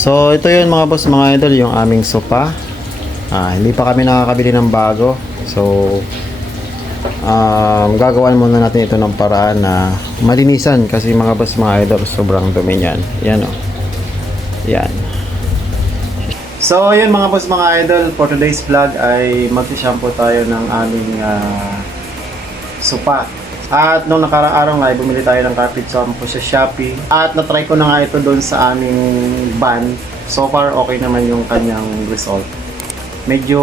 So ito yun mga boss, mga idol, yung aming sopa. Hindi pa kami nakakabili ng bago. So gagawin muna natin ito ng paraan na malinisan kasi mga boss, mga idol, sobrang dumi niyan. Yan o. Yan. So yun mga boss, mga idol, for today's vlog ay mag-shampoo tayo ng aming sopa. At nung nakaraang araw nga, bumili tayo ng carpet shampoo sa Shopee. At na-try ko na nga ito doon sa aming van. So far, okay naman yung kanyang result. Medyo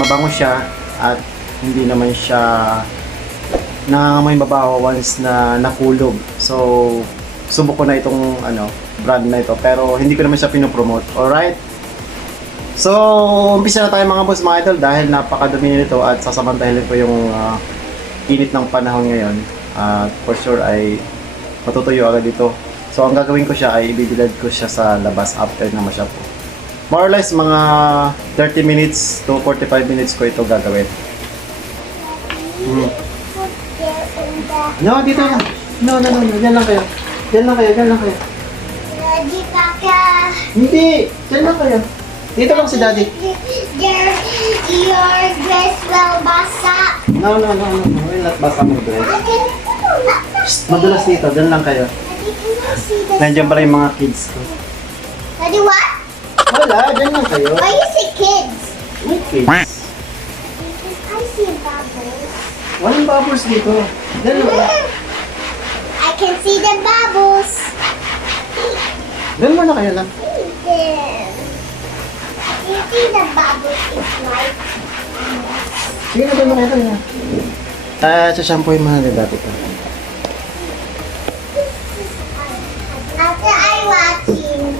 mabango siya at hindi naman siya nangangamoy mabaho once na nakulog. So, subok ko na itong brand na ito. Pero hindi ko naman siya pinopromote. Alright? So, umpisa na tayo mga boss, mga idol, dahil napakadumi nito at sasamantahin ko yung init ng panahon ngayon. For sure ay matutuyo agad dito. So ang gagawin ko siya ay ibibilad ko siya sa labas after na ma-shampoo. More or less mga 30 minutes to 45 minutes ko ito gagawin. No, dito lang. No. Diyan lang kayo. Diyan lang kayo. Daddy, Papa. Hindi. Diyan lang kayo. Dito lang si Daddy. Your dress will basa. No. We'll not basa mo dress. Madulas dito. Diyan lang kayo. Daddy, can I see this? Nandiyan pala yung mga kids ko. Daddy, what? Wala. Diyan lang kayo. Why you say kids? May kids. I see bubbles. Walang bubbles dito. Diyan lang. I can see the bubbles. Diyan muna kayo lang. There. You think the bubbles is white? Sige na, doon na kayo. Shampooin mo na dati ko. After I watch you.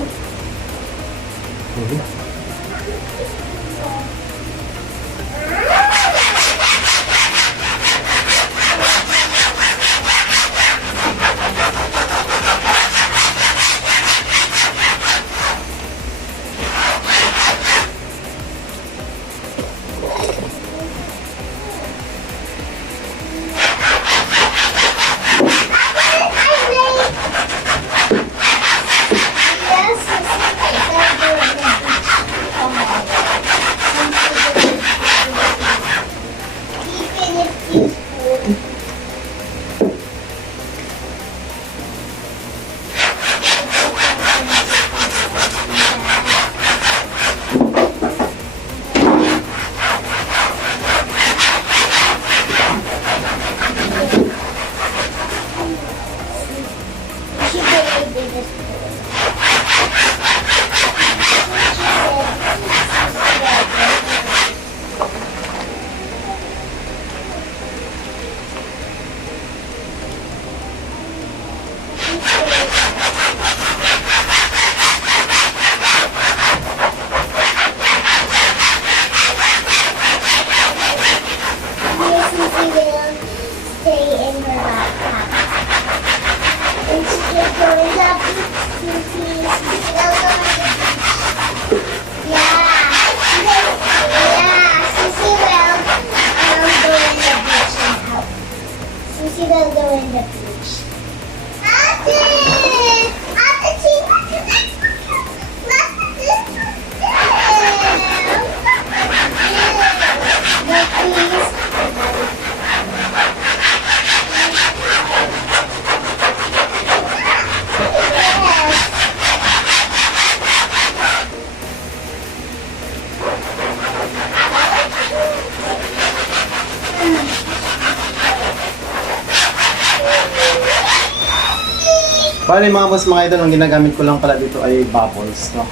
Bali mga boss, mga idol, ang ginagamit ko lang pala dito ay bubbles, no?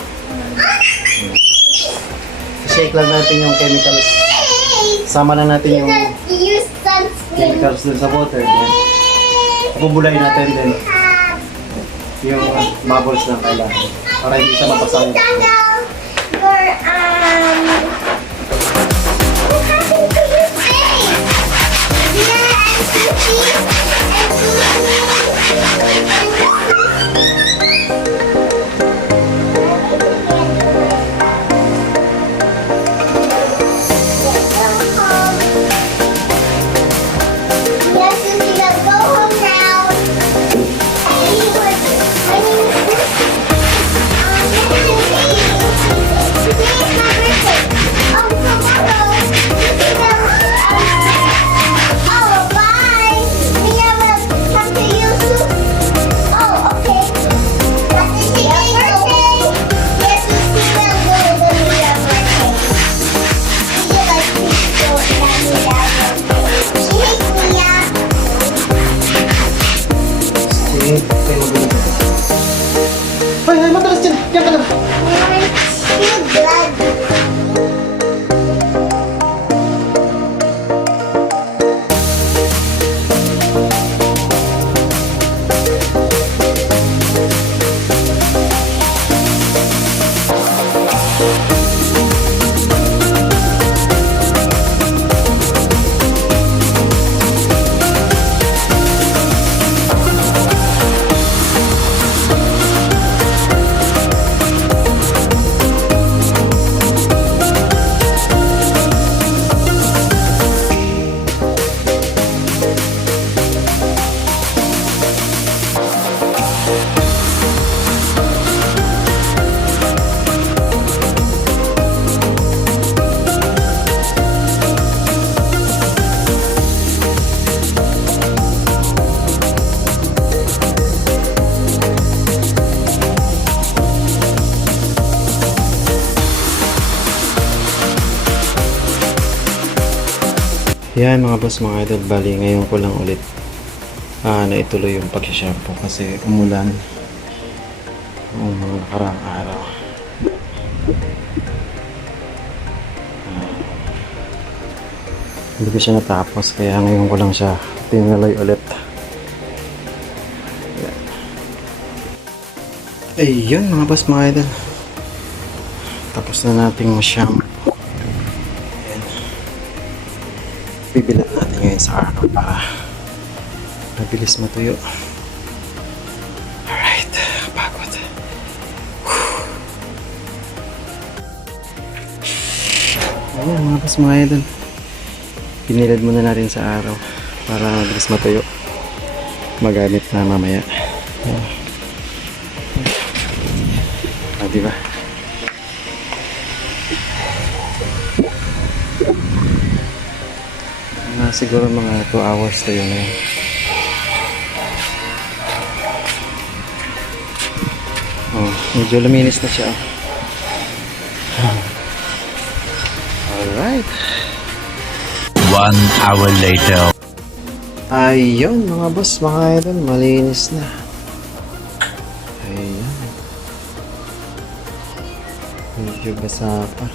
Shake lang natin yung chemicals. Sama lang natin yung Use sunscreen. chemicals dun sa water. Then, bubulayin natin din yung bubbles na kailangan para hindi siya mapasawin. Your what happened to your face? Yeah, and Susie Ay, matalas dyan. Yan ka lang. Feel blood. Yan mga boss, mga idol, bali ngayon ko lang ulit naituloy yung pag-shampoo kasi umulan yung mga nakaraang araw. Hindi ko siya natapos kaya ngayon ko lang siya tinuloy ulit. Yan. Ayun mga boss, mga idol, tapos na nating shampoo. Bibilat natin ngayon sa araw para mabilis matuyo. Alright, pagod. Ayan mga boss, mga idol, pinilad muna natin sa araw para mabilis matuyo, magamit na mamaya. Diba? Siguro mga 2 hours tayo na yun. Medyo luminis na siya. Alright. 1 hour later. Ayun mga boss, mga idol, malinis na. Ayun. Medyo basa pa.